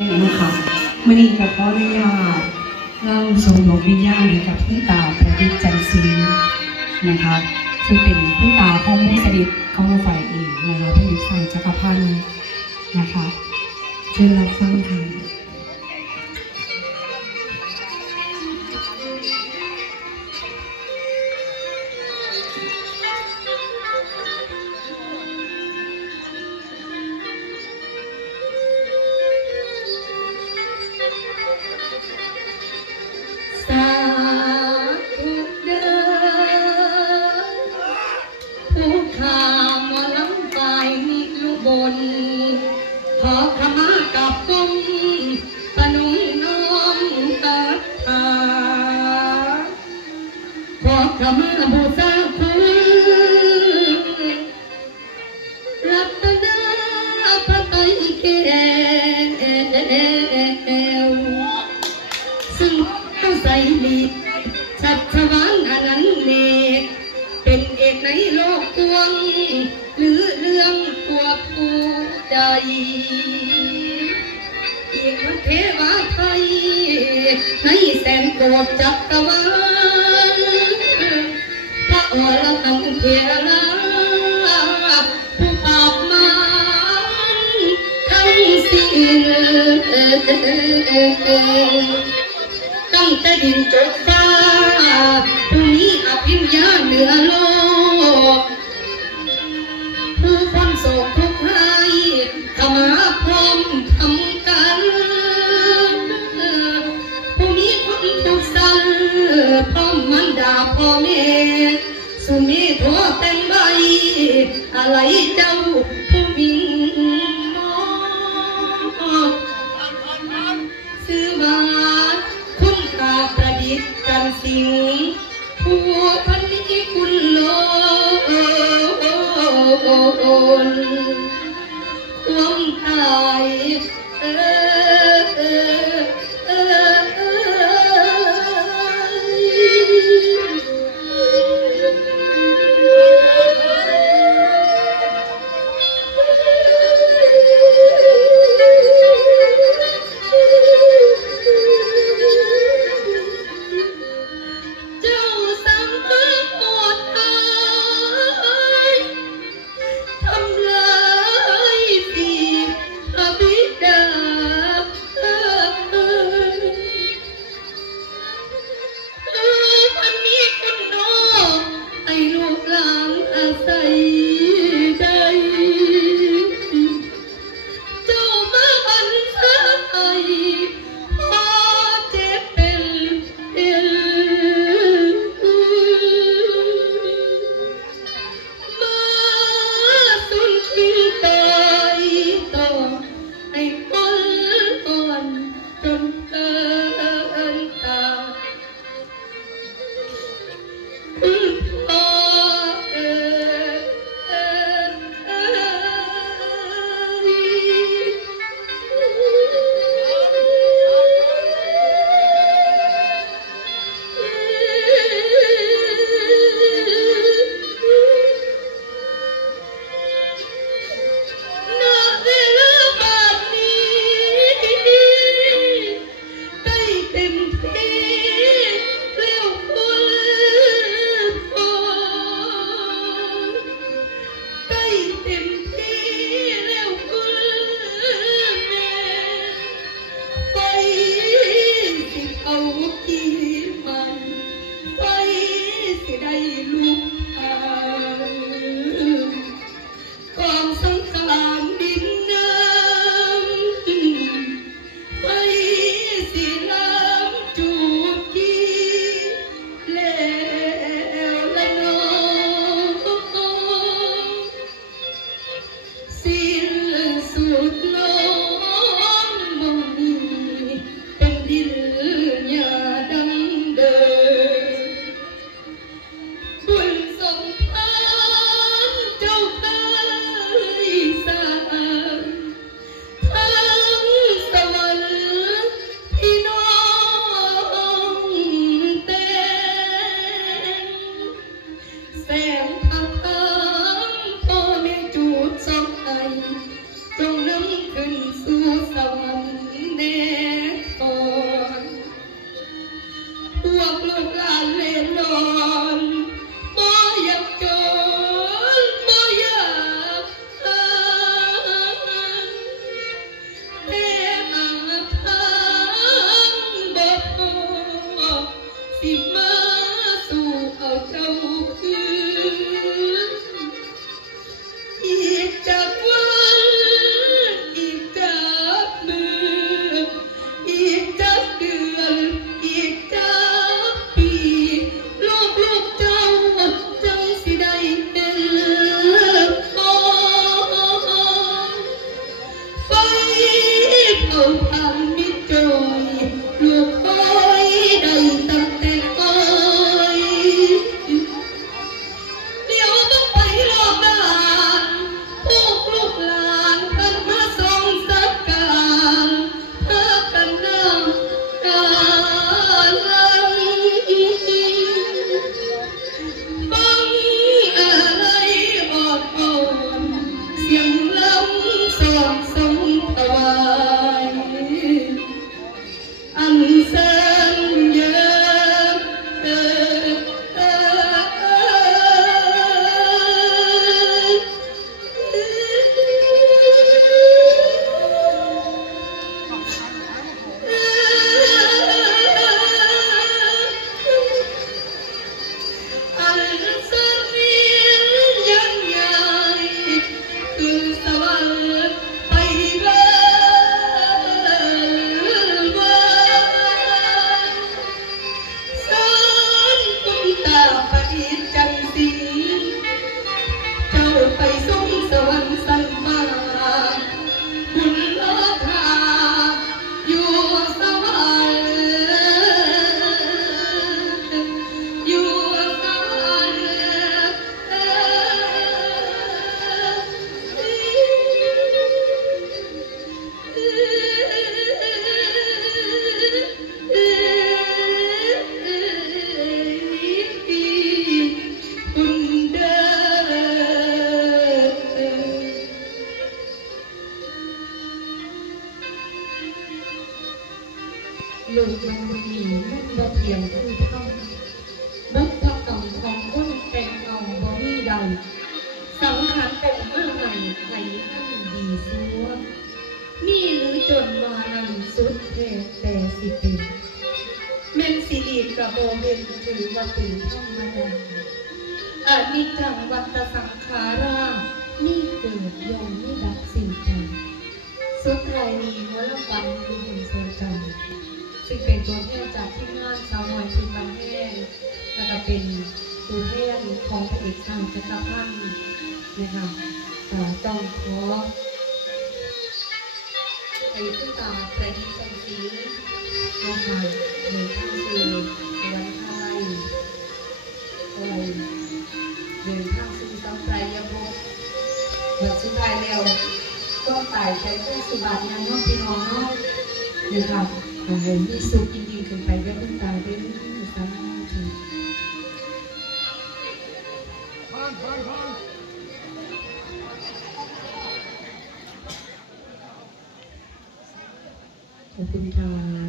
นะคะมื่อนี้กับขออนุญาตเล่าทรงดวงวิญญาณให้กับคุณตาประดิษฐ์จันทร์ศรีนะคะซึ่งเป็นคุณตาของมุสลิมของเราฝ่ายเองนะคะพระยุทธสังจักรพันธ์นะคะเชิญรับฟังค่ะ ขอขมาบูชาคุณรัตนาพระไตรแก้วซึ่งอาศัยมีชัดชวานอนันเนกเป็นเอกในโลกกวง หรือเรื่องพวกผู้ใดอีกเทวาไทยในแสนโกดจักรวาล โศกทุกข์ให้ขมาพร้อมทำกันผู้มีคนทุกข์สันพร้อมมันดาพ่อแม่สุมีทั่วเป็นใบอะไรเจ้า เออ See ลูกมันมีมันบ่เทียมคือเท่าบุพกรรมของคนแต่งเอาบ่มีใดสังขารแต่งมาใหม่ไทยอันดีซัวมีหรือจนมานันสุดแท้แต่สิเป็นแม่นสิรีกระโบเบนถือว่าเป็นธรรมดาอานิจจังวัตสังขารามีเกิดยงไม่ดับสิ่งใดสุดท้ายนี้เมื่อเราฟังดูเห็นเซอร์กัน ซึ่งเป็นตัวแทนจากที่งานสาวหน่อยเป็นบางแห่งแล้วก็เป็นตัวแทนของพระเอกทางจักรพันธ์นะคะเอ่อต้องขอให้ผู้ตาประดิษฐ์จันทร์ศรีนะคะในทางสู่สวรรคาลัยอะไรเดินทางสู่สัมปรายภพวันสุดท้ายแล้วก็ตายใจผู้สุบาทงานน้องพี่น้องเนาะนะคะ ขอให้มีสุขยิ่งๆขึ้นไปด้วยคุณตาด้วยที่สามารถถึงขอบคุณค่ะ